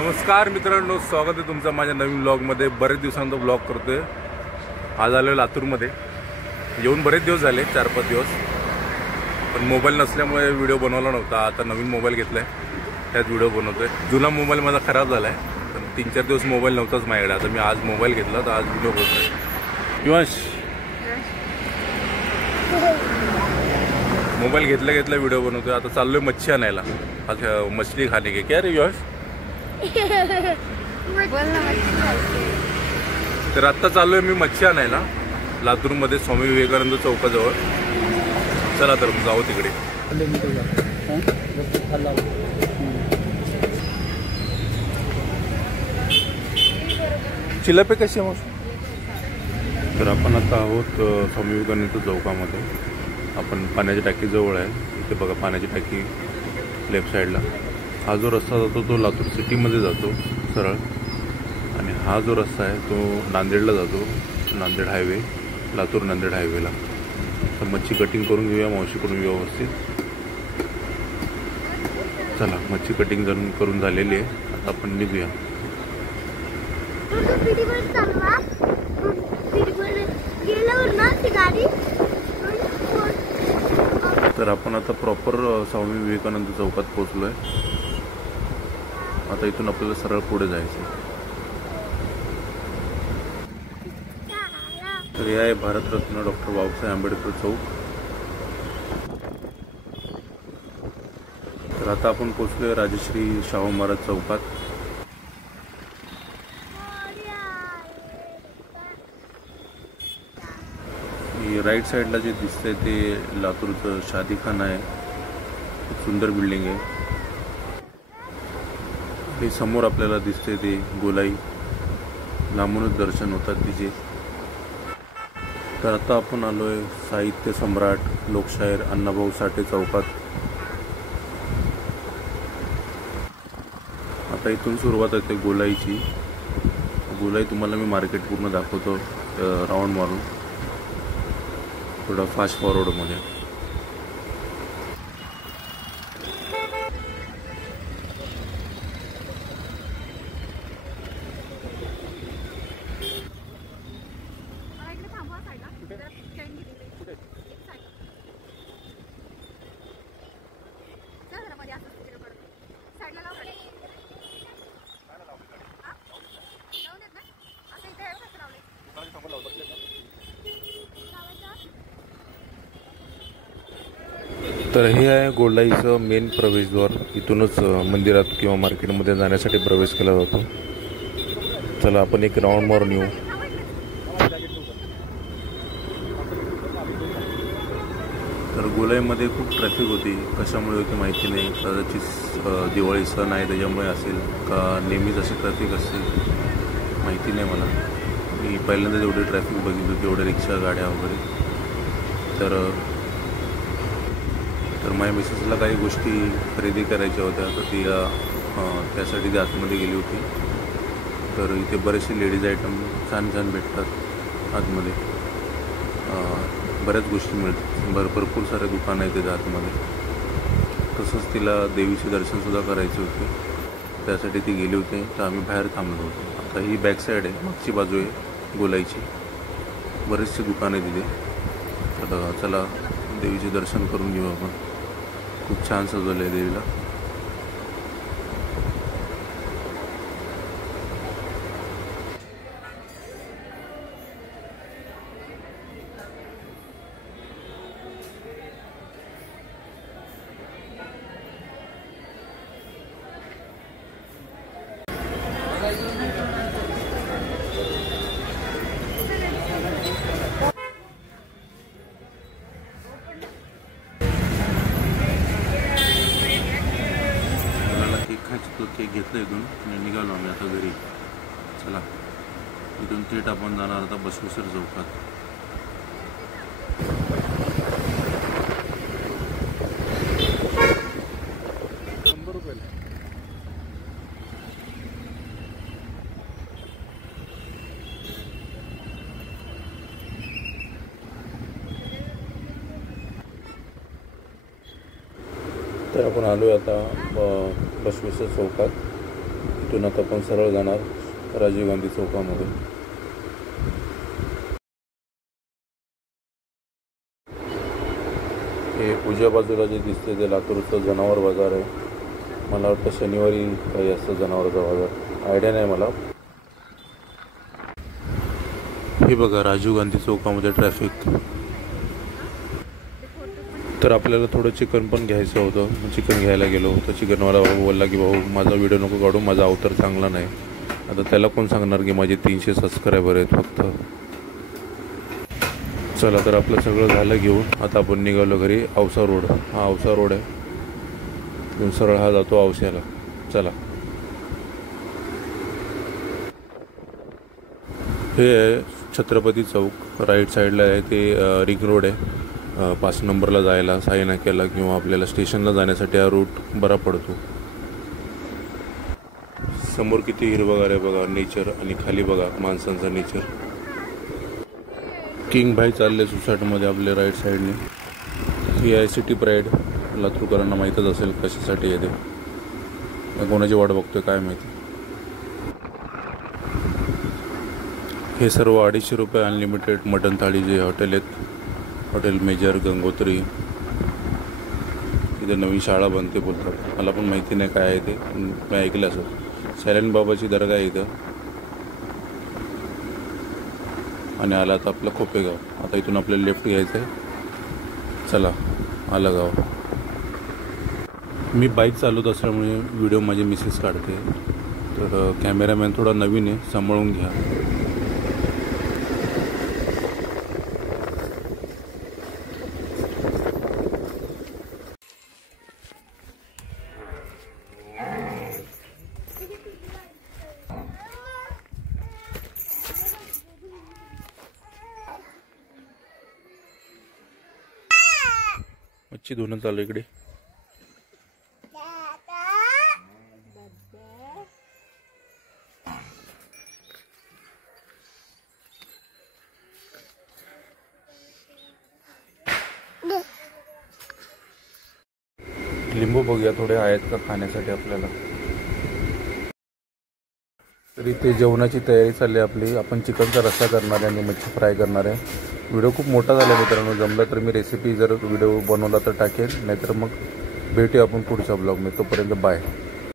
नमस्कार मित्रांनो, स्वागत आहे तुमचं माझ्या नवीन ब्लॉगमध्ये। बरेच दिवसांचा ब्लॉग करतोय। आज आलोय लातूरमध्ये। येऊन बरेच दिवस झाले, 4-5 दिवस, पण मोबाईल नसल्यामुळे व्हिडिओ बनवला नव्हता। आता नवीन मोबाईल घेतलाय, त्यात व्हिडिओ बनवतोय। जुना मोबाईल माझा खराब झालाय, पण 3-4 दिवस मोबाईल नव्हताच माझ्याकडे। आता मी आज मोबाईल घेतला, तर आज व्हिडिओ बनवतोय। युवांश, मोबाईल घेतल्या व्हिडिओ बनवतोय। आता चाललोय मच्छी आणायला। आज मछली खाने के क्या रे युवांश? तर आत्ता चाललोय मी मच्छी आणायला लातूरमध्ये, स्वामी विवेकानंद चौकाजवळ। चला तर जाऊ तिकडे। चिलापे कसे मग? तर आपण आता आहोत स्वामी विवेकानंद चौकामध्ये। आपण पाण्याची टाकी जवळ आहे। इथे बघा पाण्याची टाकी लेफ्ट साईडला। हा जो रस्ता जातो तो लातूर सिटीमध्ये जातो सरळ, आणि हा जो रस्ता आहे तो नांदेडला जातो, नांदेड हायवे, लातूर नांदेड हायवेला। तर मच्छी कटिंग करून घेऊया मावशीकडून व्यवस्थित। चला, मच्छी कटिंग करून झालेली आहे, आता आपण निघूया। तर आपण आता प्रॉपर स्वामी विवेकानंद चौकात पोहोचलोय। आता इथून आपल्याला सरळ पुढे जायचं। तर हे आहे भारतरत्न डॉक्टर बाबासाहेब आंबेडकर चौक। तर आता आपण पोहोचलोय राजश्री शाहू महाराज चौकात। राईट साईडला जे दिसतंय ते लातूरचं शादीखाना आहे। खूप सुंदर बिल्डिंग आहे। हे समोर आपल्याला दिसते ते गोलाई, लांबूनच दर्शन होतात तिचे। तर आता आपण आलोय साहित्य सम्राट लोकशाहीर अण्णाभाऊ साठे चौकात। आता इथून सुरुवात होते गोलाईची। गोलाई तुम्हाला मी मार्केट पूर्ण दाखवतो राऊंड मारून, थोडा फास्ट फॉरवर्डमध्ये। तर हे आहे गोलाईचं मेन प्रवेशद्वार। इथूनच मंदिरात किंवा मार्केटमध्ये जाण्यासाठी प्रवेश केला जातो। चला आपण एक राऊंड मारून येऊ। तर गोलाईमध्ये खूप ट्रॅफिक होती, कशामुळे होती माहिती नाही। कदाचित दिवाळी सण आहे त्याच्यामुळे असेल, का नेहमीच अशी ट्रॅफिक असते माहिती नाही मला। मी पहिल्यांदा जेवढी ट्रॅफिक बघितली तेवढ्या रिक्षा गाड्या वगैरे। तर माझ्या मिसेसला काही गोष्टी खरेदी करायच्या होत्या, तर ती त्यासाठी ती आतमध्ये गेली होती। तर इथे बरेचसे लेडीज आयटम छान छान भेटतात आतमध्ये। बऱ्याच गोष्टी मिळतात, भरपूर सारे दुकानं आहेत तिथे आतमध्ये। तसंच तिला देवीचे दर्शनसुद्धा करायचे होते, त्यासाठी ती गेली होती। तर आम्ही बाहेर थांबलो होतो। आता ही बॅक साईड आहे, मागची बाजू आहे गोलाईची। बरेचसे दुकान आहे तिथे। तर चला देवीचे दर्शन करून घेऊ आपण। खूप छान सजवलं आहे देवीला। केक घेतलं इथून आणि निघालो आम्ही आता घरी। चला, इथून थेट आपण जाणार आता बसवेश्वर चौकात। तर आपण आलो आता बसवेश्वर चौकात। इथून आता आपण सरळ जाणार राजीव गांधी चौकामध्ये. हे उजव्या बाजूला जे दिसते ते लातूरचं जनावर बाजार आहे. मला वाटतं शनिवारी काही असतं जनावरांचा बाजार, आयडिया नाही मला. हे बघा राजीव गांधी चौकामध्ये ट्रॅफिक. तर आपल्याला थोडं चिकन पण घ्यायचं होतं. चिकन घ्यायला गेलो तर चिकनवाला बोलला की भाऊ माझा व्हिडिओ नको काढू, माझा अवतार चांगला नाही. आता त्याला कोण सांगणार की माझे 300 सबस्क्रायबर आहेत फक्त. चला तर आपलं सगळं झालं घेऊन आता आपण निघालो घरी. औसा रोड, हा औसा रोड आहे. इथून सरळ हा जातो औस्याला. चला, हे आहे छत्रपती चौक. राईट साईडला आहे ते रिंग रोड आहे. 5 नंबरला जायला, साई नाक्याला किंवा आपल्याला स्टेशनला जाण्यासाठी हा रूट बरा पडतो. समोर किती हिरवगार आहे बघा नेचर, आणि खाली बघा माणसांचा नेचर. किंग भाई चालले सुसाटमध्ये आपले राईट साईडने. ही आहे सिटी प्राईड. लातूरकरांना माहीतच असेल कशासाठी आहे ते. कोणाची वाट बघतोय काय माहिती. हे सर्व 250 रुपये अनलिमिटेड मटन थाळी जे हॉटेल आहेत. Hotel major Gangotri. इथे नवीन शाळा बनते बोलतात, मला पण माहिती नाही काय आहे ते, मी ऐकलं असं. सायलेंट बाबाची दर्गा आहे इथं. आणि आला आता आपलं खोपेगाव. आता इथून आपल्याला लेफ्ट घ्यायचं आहे. चला, आलं गाव. मी बाईक चालवत असल्यामुळे व्हिडिओ माझी मिसेस काढते. तर कॅमेरामॅन थोडा नवीन आहे, सांभाळून घ्या. मच्छी धुणं चालू इकडे. लिंबू बघूया थोडे आहेत का खाण्यासाठी आपल्याला. तरी ते जेवणाची तयारी चालली आपली. आपण चिकनचा रस्सा करणार आहे आणि मच्छी फ्राय करणार आहे. व्हिडिओ खूप मोठा झाला मित्रांनो. जमला तर मी रेसिपी जर व्हिडिओ बनवला तर टाकेल, नाहीतर मग भेटूया आपण पुढच्या ब्लॉगमध्ये. तोपर्यंत बाय.